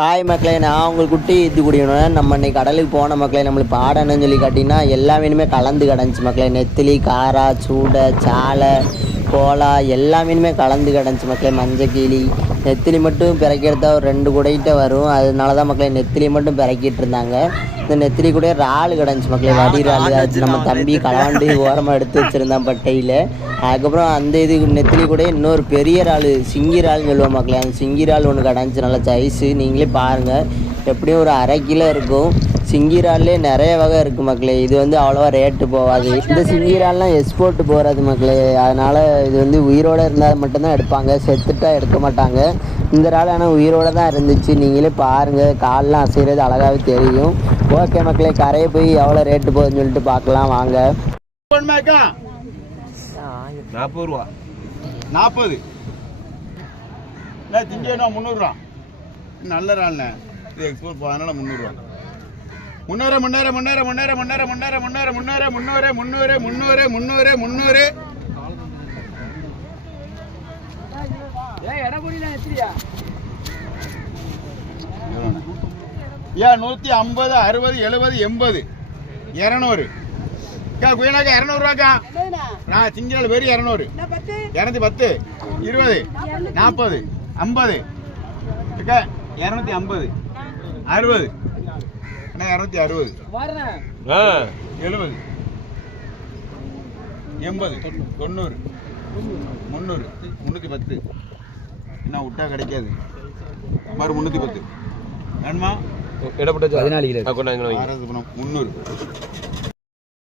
Hi மக்களே, நான் உங்களுக்கு குட்டி இது குடிக்கணும். நம்ம இன்னைக்கு கடலுக்கு போன மக்களே, நம்மளுக்கு பாடணும்னு சொல்லி காட்டிங்கன்னா எல்லா மீனுமே கலந்து கிடந்துச்சு மக்களே. நெத்திலி, காரா, சூடை, சாலை, கோலா எல்லா மீனுமே கலந்து கிடந்துச்சு மக்களே. மஞ்சக்கிளி, நெத்திலி மட்டும் பிறக்கிறதா ஒரு 2 குடையிட்ட வரும். அதனால தான் மக்களே நெத்திலி மட்டும் பிறக்கிட்டு இருந்தாங்க. இந்த நெத்திலி கூட இறால் கிடந்துச்சு மக்களே, வடி இறால். அது நம்ம தம்பி களவாண்டு ஓரமாக எடுத்து வச்சுருந்தான் பட்டையில். அதுக்கப்புறம் அந்த இது நெத்திலி கூட இன்னொரு பெரிய இறால், சிங்கி இறால்னு சொல்லுவோம் மக்களே. அந்த சிங்கி இறால் ஒன்று கிடந்துச்சு, நல்லா சைஸு. நீங்களே பாருங்கள், எப்படியும் ஒரு 1/2 கிலோ இருக்கும். சிங்கி இறால்லே நிறைய வகை இருக்குது மக்களே. இது அவ்வளோவா ரேட்டு போகாது. இந்த சிங்கி இறால்லாம் எக்ஸ்போர்ட் போகிறது மக்களே. அதனால் இது உயிரோடு இருந்தால் மட்டும்தான் எடுப்பாங்க, செத்துட்டா எடுக்க மாட்டாங்க. இந்த இறால் ஆனால் உயிரோடு தான் இருந்துச்சு. நீங்களே பாருங்கள், கால்லாம் அசைகிறது அழகாகவே தெரியும். ஓகே மக்களே, கரையை போய் எவ்வளோ ரேட்டு போகுதுன்னு சொல்லிட்டு பார்க்கலாம் வாங்க. 40 ரூபா. 40 திங்கண்ணா 300 ரூபா. நல்ல இறால்ண்ணே, இது எக்ஸ்போர்ட் போகிறதுனால 300 ரூபா. முன்னூறு முன்னூறு முன்னூறு முன்னூறு முன்னூறு முன்னூறு முன்னூறு முன்னூறு முன்னூறு முன்னூறு முன்னூறு முன்னூறு முன்னூறு ஏன் 150 60 70 80 200 குயினாக்கா 200 ரூபாக்கா. நான் சிங்கிள் பேர் 200 210 20 40 50 250 60 260 70 80 90 300 310 என்ன விட்டா கிடைக்காது பாரு. 310 வேணுமா? 14 கிலோ 300.